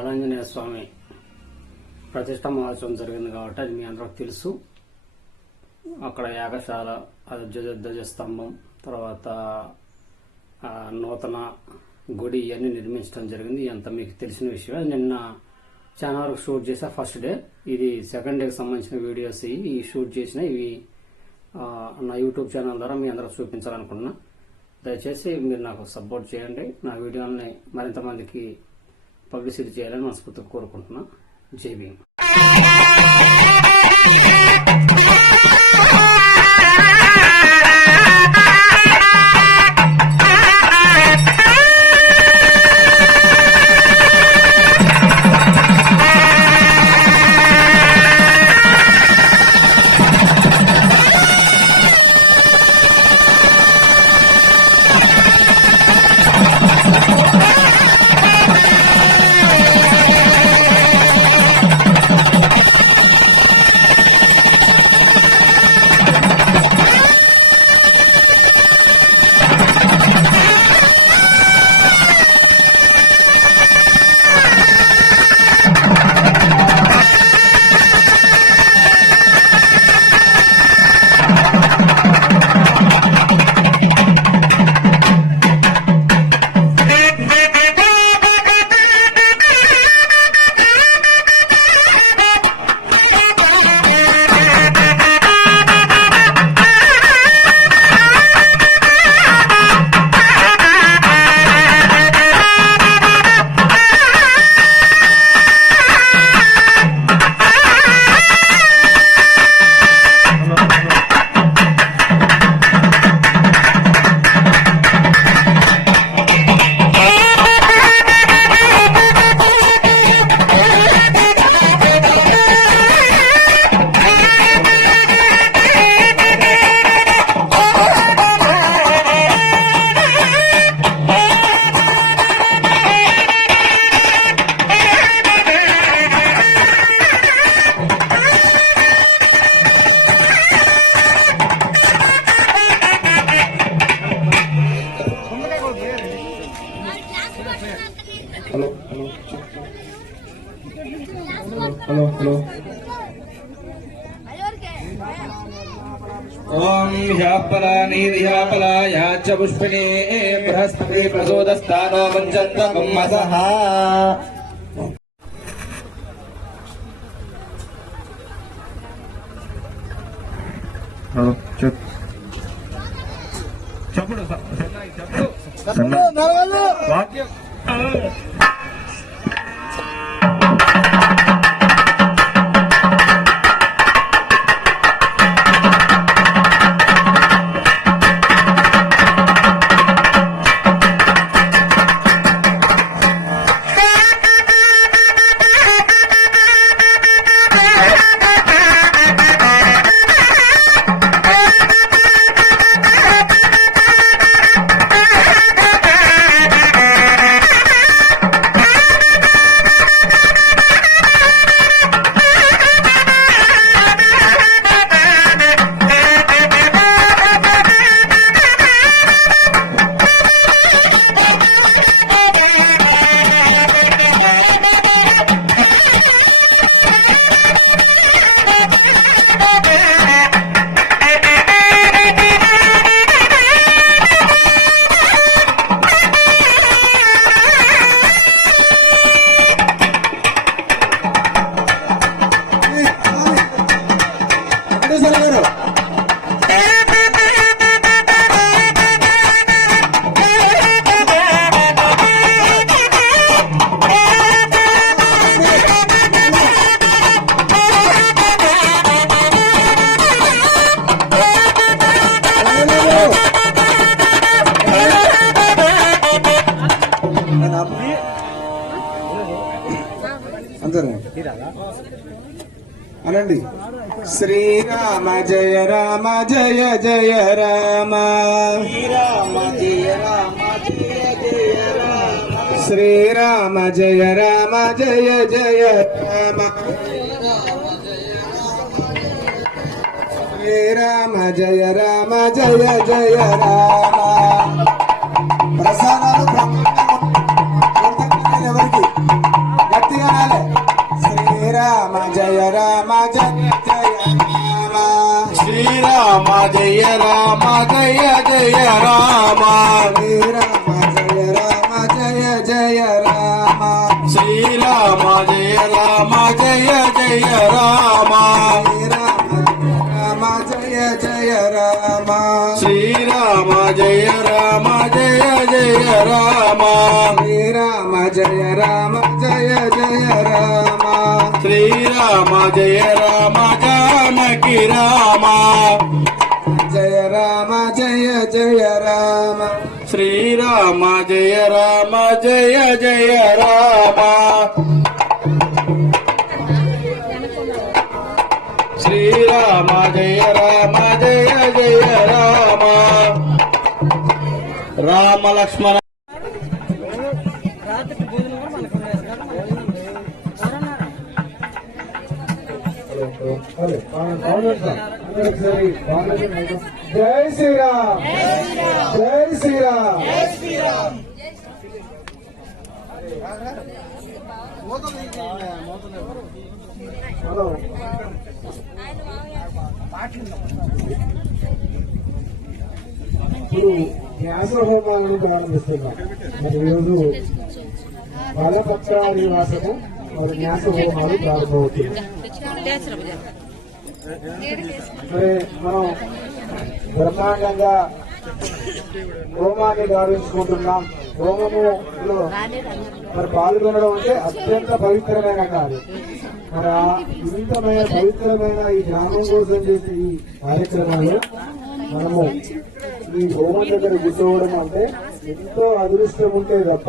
బాలాంజనేయ స్వామి ప్రతిష్ట మహోత్సవం జరిగింది కాబట్టి అది మీ అందరికి తెలుసు. అక్కడ యాగశాల, ధ్వజస్తంభం, తర్వాత నూతన గుడి ఇవన్నీ నిర్మించడం జరిగింది. అంత మీకు తెలిసిన విషయమే. నిన్న చాలా వరకు షూట్ చేసా ఫస్ట్ డే. ఇది సెకండ్ డేకి సంబంధించిన వీడియోస్ ఈ షూట్ చేసిన ఇవి నా యూట్యూబ్ ఛానల్ ద్వారా మీ అందరికి చూపించాలనుకున్నా. దయచేసి మీరు నాకు సపోర్ట్ చేయండి. నా వీడియోని మరింత మందికి పబ్లిసిటీ చేయాలని మనస్ఫూర్తిగా కోరుకుంటున్నా. జై భీమ్. హలో ఓం హ్యాపలానీర్యాపలాయాచ పుష్పిణే బృహస్పతి ప్రసోదస్థానో వంచంత బ్రహ్మసః. చెప్పుడు వాక్యం అనండి. శ్రీరామ జయ రామ జయ జయ రామ, శ్రీరామ జయ రామ జయ జయ రామ, శ్రీరామ జయ రామ జయ జయ రామ, శ్రీరామ జయ రామ జయ జయ రామ. ప్రసాదాలు ఎవరికి గట్టి రామ జయ రామ జయ జయ రామ శ్రీరామ జయ రామ జయ జయ రామ శ్రీరామ జయ రామ జయ జయ రామ శ్రీరామ జయ రామ శ్రీరామ జయ రామ జయ జయ రామ శ్రీరామ జయ రామ జయ జయ రామ శ్రీరామ జయ రామ జానకి రామ జయ రామ జయ జయ రామ శ్రీరామ జయ రామ జయ జయ రామ శ్రీరామ జయ రామ జయ జయ రామ రామ లక్ష్మణ జై శ్రీరామ్ జై శ్రీరామ్ హలో ఇప్పుడు న్యాస హోమాలను ప్రారంభిస్తున్నాం. మరి ఈరోజు బాలపక్షాది వాసము మరి న్యాస హోమాలు ప్రారంభమవుతుంది. మరి మనం బ్రహ్మాండంగా హోమాన్ని గావించుకుంటున్నాం. హోమములో మరి పాల్గొనడం అంటే అత్యంత పవిత్రమైన కార్యం. మరి ఇంతమైన పవిత్రమైన ఈ గ్రామం కోసం చేసే ఈ కార్యక్రమాలు మనము ఈ హోమం దగ్గర కూర్చోవడం అంటే ఎంతో అదృష్టం ఉంటే తప్ప,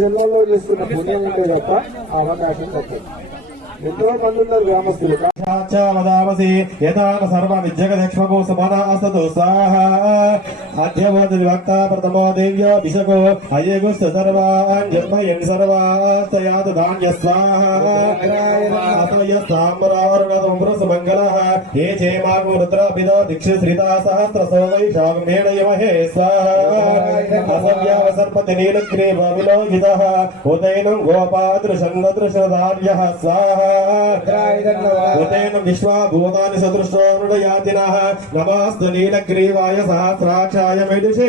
జన్మలో చేస్తున్న పుణ్యం ఉంటే తప్ప ఆ అవకాశం తప్పదు. ఎంతో మంది ఉన్నారు గ్రామస్తులు. వదామసి యథాన సర్వ విద్యగదక్ష్మకో సమానాస్తు స్వాహ అధ్యవోది విభక్త ప్రథమో దేవ్య భిషకో అయ్యగుస్త సర్వాన్ జన్మయన్ సర్వాస్తయాత్ ధాన్య స్వాహ అతయ సాంబరావరుణోమృత మంగళః ఏ చేమాగో రుద్రాభిదో దీక్షశ్రితా సహస్రసో వైశాఖమేణయమహే స్వాహ అసవ్యావ సర్పతి నీలగ్రీవ విలోహితః ఉదయనం గోపాదృశన్నదృశధార్యః స్వాహ ఉదయన విశ్వాభూతాని సదృష్టో మృడయాతినః నమస్తు నీలగ్రీవాయ సహస్రాక్షాయ మెడిషే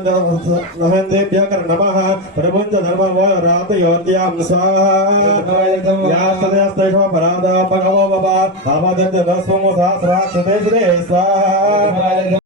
స్వాహోయాస్దేభ్య నమః ప్రపంచ ధర్మో రాతయోద్యాం స్వాహ పరాదా భగవో బాబా సహస్రాక్షతే స్వాహ